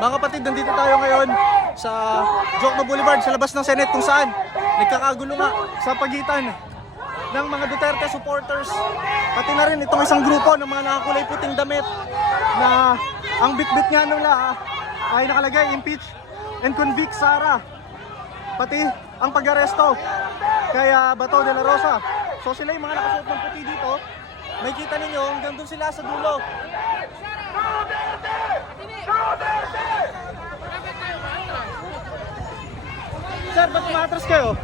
Mga kapatid, nandito tayo ngayon sa Jokno Boulevard, sa labas ng Senate, kung saan nagkakagulo nga sa pagitan ng mga Duterte supporters, pati na rin itong isang grupo ng mga nakakulay puting damit na ang bitbit nga nila ay nakalagay impeach and convict Sara, pati ang pag-aresto kay Bato de la Rosa. So sila yung mga nakasuot ng puti dito, may kita ninyo hanggang doon sila sa dulo. Sir, ba't umatras kayo?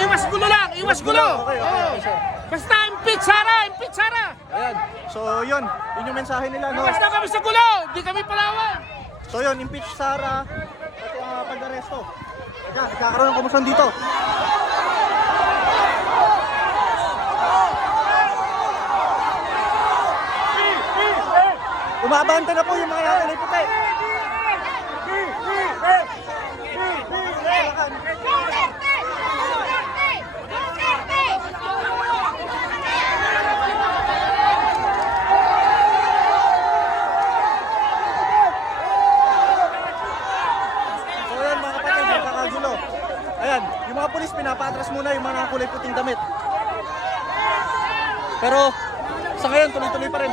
Iwas gulo lang, iwas gulo. Okay. Basta impeach Sara, impeach Sara. Ayan. So yun yung mensahe nila, no? Basta kami sa gulo, hindi kami palawan. So yun, impeach Sara at pag-aresto. Ayan, nagkakaroon ng komusyon dito. Umabante na po yung mga nakulay puti. Ayan, yung mga pulis pinapatras muna yung mga kulay puting damit. Pero sa ngayon tuloy-tuloy pa rin.